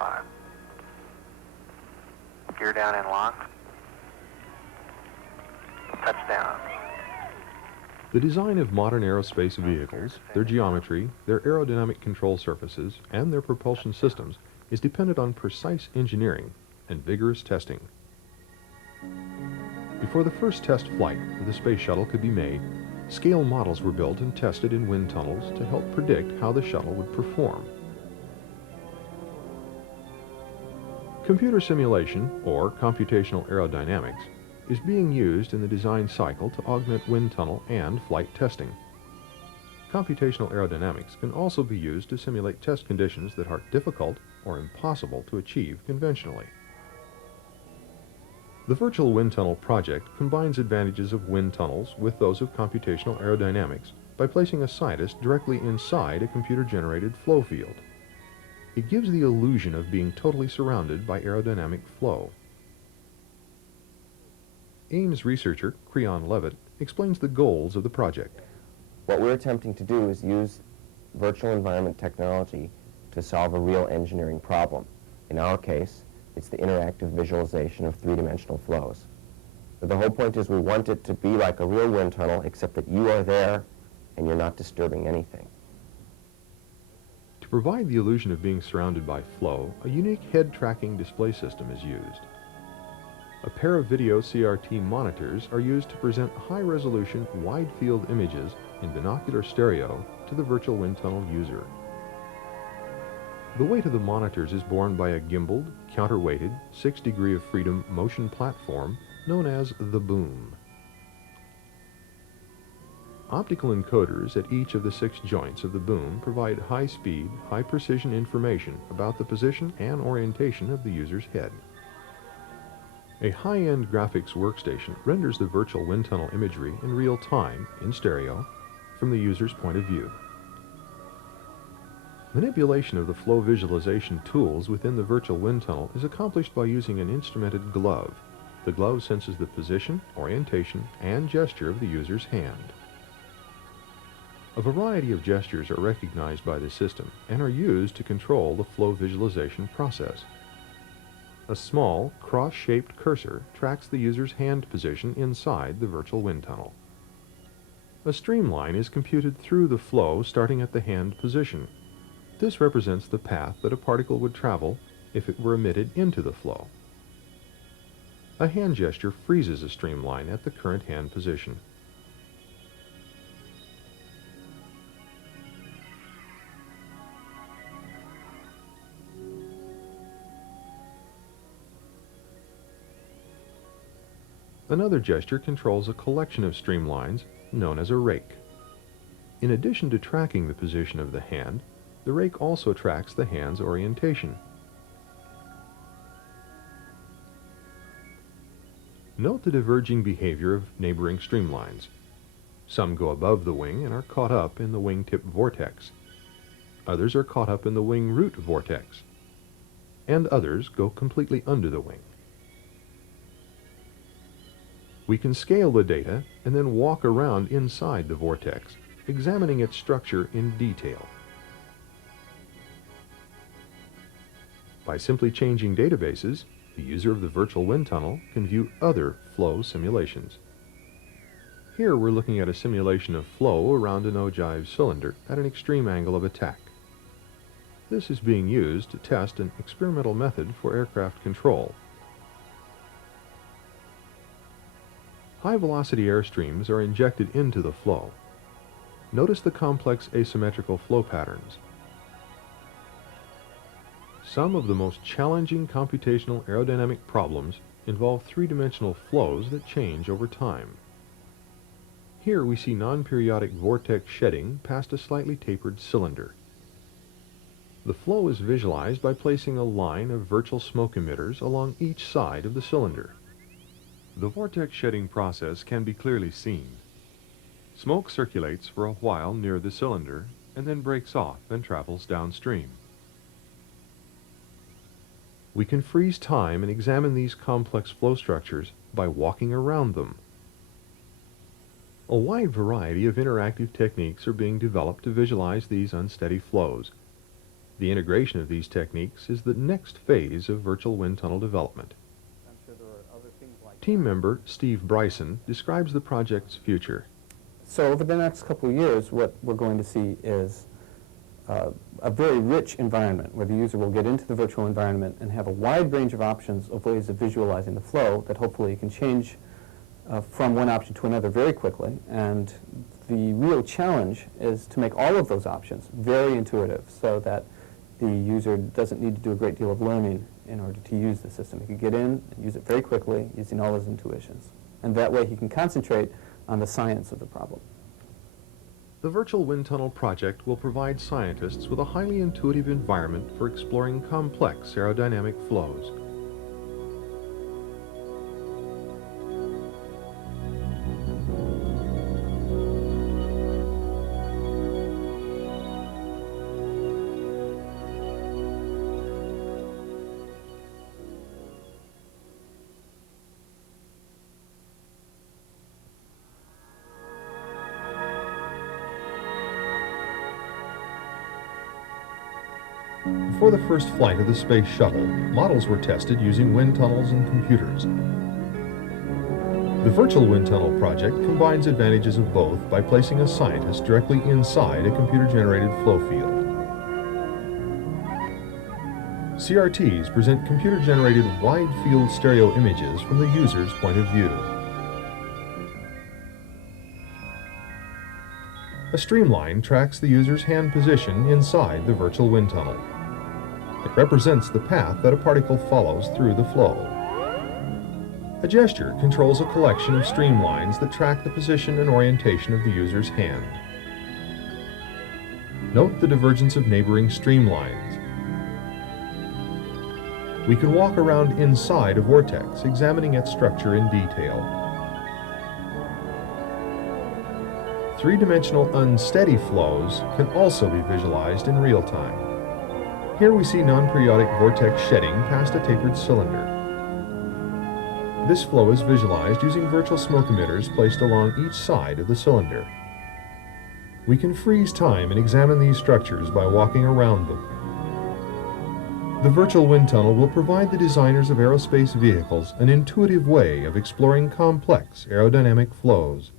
5. Gear down and lock. Touchdown. The design of modern aerospace vehicles, their geometry, their aerodynamic control surfaces, and their propulsion systems is dependent on precise engineering and vigorous testing. Before the first test flight of the space shuttle could be made, scale models were built and tested in wind tunnels to help predict how the shuttle would perform. Computer simulation, or computational aerodynamics, is being used in the design cycle to augment wind tunnel and flight testing. Computational aerodynamics can also be used to simulate test conditions that are difficult or impossible to achieve conventionally. The Virtual Wind Tunnel project combines advantages of wind tunnels with those of computational aerodynamics by placing a scientist directly inside a computer-generated flow field. It gives the illusion of being totally surrounded by aerodynamic flow. Ames researcher Creon Levitt explains the goals of the project. What we're attempting to do is use virtual environment technology to solve a real engineering problem. In our case, it's the interactive visualization of three-dimensional flows. So the whole point is we want it to be like a real wind tunnel, except that you are there and you're not disturbing anything. To provide the illusion of being surrounded by flow, a unique head-tracking display system is used. A pair of video CRT monitors are used to present high-resolution, wide-field images in binocular stereo to the virtual wind tunnel user. The weight of the monitors is borne by a gimbaled, counterweighted, 6 degree of freedom motion platform known as the boom. Optical encoders at each of the 6 joints of the boom provide high-speed, high-precision information about the position and orientation of the user's head. A high-end graphics workstation renders the virtual wind tunnel imagery in real time, in stereo, from the user's point of view. Manipulation of the flow visualization tools within the virtual wind tunnel is accomplished by using an instrumented glove. The glove senses the position, orientation, and gesture of the user's hand. A variety of gestures are recognized by the system and are used to control the flow visualization process. A small, cross-shaped cursor tracks the user's hand position inside the virtual wind tunnel. A streamline is computed through the flow starting at the hand position. This represents the path that a particle would travel if it were emitted into the flow. A hand gesture freezes a streamline at the current hand position. Another gesture controls a collection of streamlines known as a rake. In addition to tracking the position of the hand, the rake also tracks the hand's orientation. Note the diverging behavior of neighboring streamlines. Some go above the wing and are caught up in the wingtip vortex. Others are caught up in the wing root vortex. And others go completely under the wing. We can scale the data and then walk around inside the vortex, examining its structure in detail. By simply changing databases, the user of the virtual wind tunnel can view other flow simulations. Here we're looking at a simulation of flow around an ogive cylinder at an extreme angle of attack. This is being used to test an experimental method for aircraft control. High-velocity airstreams are injected into the flow. Notice the complex asymmetrical flow patterns. Some of the most challenging computational aerodynamic problems involve three-dimensional flows that change over time. Here we see non-periodic vortex shedding past a slightly tapered cylinder. The flow is visualized by placing a line of virtual smoke emitters along each side of the cylinder. The vortex shedding process can be clearly seen. Smoke circulates for a while near the cylinder and then breaks off and travels downstream. We can freeze time and examine these complex flow structures by walking around them. A wide variety of interactive techniques are being developed to visualize these unsteady flows. The integration of these techniques is the next phase of virtual wind tunnel development. I'm sure there are other things like Team member Steve Bryson describes the project's future. So over the next couple of years, what we're going to see is a very rich environment where the user will get into the virtual environment and have a wide range of options of ways of visualizing the flow that hopefully can change from one option to another very quickly. And the real challenge is to make all of those options very intuitive so that the user doesn't need to do a great deal of learning in order to use the system. He can get in and use it very quickly using all his intuitions. And that way he can concentrate on the science of the problem. The Virtual Wind Tunnel project will provide scientists with a highly intuitive environment for exploring complex aerodynamic flows. Before the first flight of the Space Shuttle, models were tested using wind tunnels and computers. The Virtual Wind Tunnel project combines advantages of both by placing a scientist directly inside a computer-generated flow field. CRTs present computer-generated wide-field stereo images from the user's point of view. A streamline tracks the user's hand position inside the virtual wind tunnel. It represents the path that a particle follows through the flow. A gesture controls a collection of streamlines that track the position and orientation of the user's hand. Note the divergence of neighboring streamlines. We can walk around inside a vortex, examining its structure in detail. Three-dimensional unsteady flows can also be visualized in real time. Here we see non-periodic vortex shedding past a tapered cylinder. This flow is visualized using virtual smoke emitters placed along each side of the cylinder. We can freeze time and examine these structures by walking around them. The virtual wind tunnel will provide the designers of aerospace vehicles an intuitive way of exploring complex aerodynamic flows.